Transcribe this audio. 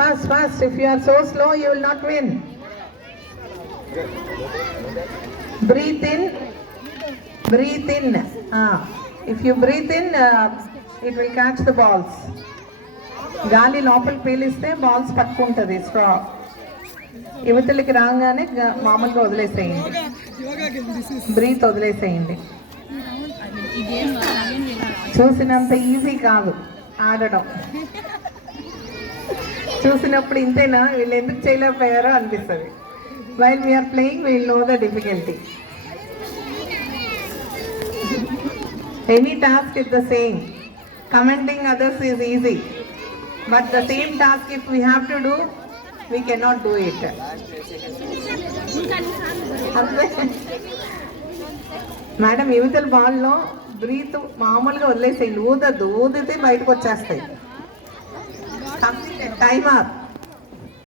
fast. If you are so slow, you will not win. Breathe in. If you breathe in, it will catch the balls. గాలి లోపలికి పీలిస్తే బాల్స్ పట్టుకుంటుంది స్ట్రా. యువతలకి రాగానే మామూలుగా వదిలేసేయండి, బ్రీత్ వదిలేసేయండి. చూసినంత ఈజీ కాదు ఆడడం. చూసినప్పుడు ఇంతేనా వీళ్ళు ఎందుకు చేయలేకపోయారో అనిపిస్తుంది. While we are playing we'll know the difficulty. Any task is the same. Commenting others is easy, but the same task if we have to do, we cannot do it. Madam యువతల బాల్లో బ్రీత్ మామూలుగా వదిలేసేయండి, ఊదితే బయటకు వచ్చేస్తాయి. Time up.